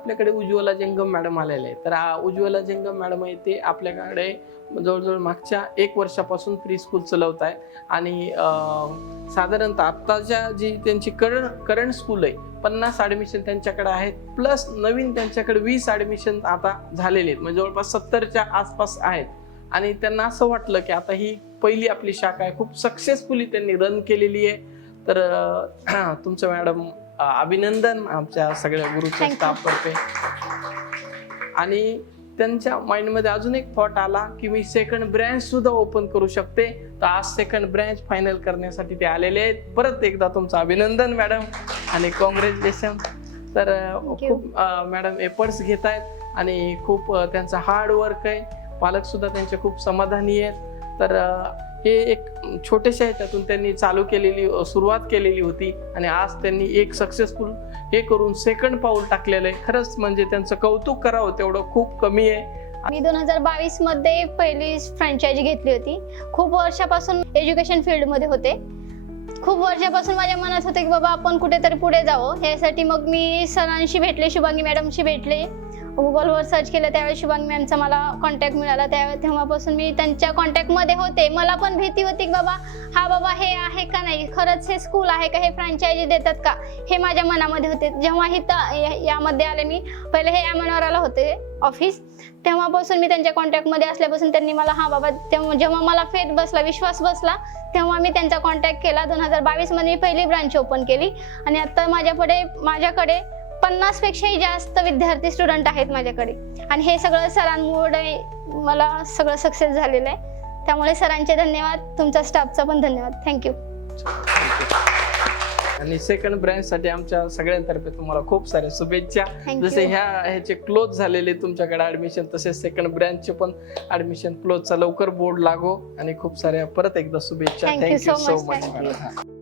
आपल्याकडे उज्ज्वला जंगम मॅडम आलेले आहे. तर उज्ज्वला जंगम मॅडम आहे ते आपल्याकडे जवळजवळ मागच्या 1 वर्षापासून प्री स्कूल चालवत आहे. आणि साधारणतः आत्ताच्या जी त्यांची करंट स्कूल आहे 50 ॲडमिशन त्यांच्याकडे आहेत, प्लस नवीन त्यांच्याकडे 20 ॲडमिशन आता झालेले आहेत, म्हणजे जवळपास 70च्या आसपास आहेत. आणि त्यांना असं वाटलं की आता ही पहिली आपली शाखा आहे, खूप सक्सेसफुली त्यांनी रन केलेली आहे. तर तुमचं मॅडम अभिनंदन आमच्या सगळ्या गुरुच्या स्टाफतर्फे. आणि त्यांच्या माइंडमध्ये अजून एक थॉट आला की मी सेकंड ब्रँच सुद्धा ओपन करू शकते. तर आज सेकंड ब्रँच फायनल करण्यासाठी ते आलेले आहेत. परत एकदा तुमचं अभिनंदन मॅडम आणि कॉंग्रॅच्युलेशन. तर खूप मॅडम एफर्ट्स घेत आहेत आणि खूप त्यांचं हार्ड वर्क आहे. पालक सुद्धा त्यांचे खूप समाधानी आहेत. तर हे एक छोट्याशा ह्याच्यातून त्यांनी सुरुवात केलेली होती आणि आज त्यांनी एक सक्सेसफुल हे करून सेकंड पाऊल टाकलेलं आहे. खरंच म्हणजे त्यांचं कौतुक करावं तेवढं खूप कमी आहे. मी 2022 मध्ये पहिली फ्रँचायझी घेतली होती. खूप वर्षापासून एज्युकेशन फील्डमध्ये होते. खूप वर्षापासून माझ्या मनात होते की बाबा आपण कुठेतरी पुढे जावं. यासाठी मग मी सरांशी भेटले, शुभांगी मॅडमशी भेटले. गुगलवर सर्च केलं त्यावेळेस शुभांगी मॅमचा मला कॉन्टॅक्ट मिळाला. तेव्हापासून मी त्यांच्या कॉन्टॅक्टमध्ये होते. मला पण भीती होती की बाबा हे आहे का नाही, खरंच हे स्कूल आहे का, हे फ्रँचायझी देतात का, हे माझ्या मनामध्ये होते. जेव्हा यामध्ये आले, मी पहिले हे मनोराला होते ऑफिस, तेव्हापासून मी त्यांच्या कॉन्टॅक्टमध्ये असल्यापासून त्यांनी मला जेव्हा मला फेथ बसला, विश्वास बसला, तेव्हा मी त्यांचा कॉन्टॅक्ट केला. 2022 मध्ये मी पहिली ब्रांच ओपन केली आणि आता माझ्याकडे 50 पेक्षाही जास्त विद्यार्थी स्टुडंट आहेत माझ्याकडे. आणि हे सगळं सरांमुळे मला सगळं सक्सेस झालेलं आहे. त्यामुळे सरांचे धन्यवाद, तुमच्या स्टाफचा पण धन्यवाद. थँक्यू. आणि सेकंड ब्रँच साठी आमच्या सगळ्यांतर्फे तुम्हाला खूप साऱ्या शुभेच्छा. जसे ह्याचे क्लोज झालेले तुमच्याकडे ऍडमिशन, तसेच सेकंड ब्रँचचे पण ऍडमिशन क्लोजचा लवकर बोर्ड लागो आणि खूप साऱ्या परत एकदा शुभेच्छा. Thank you so much madam.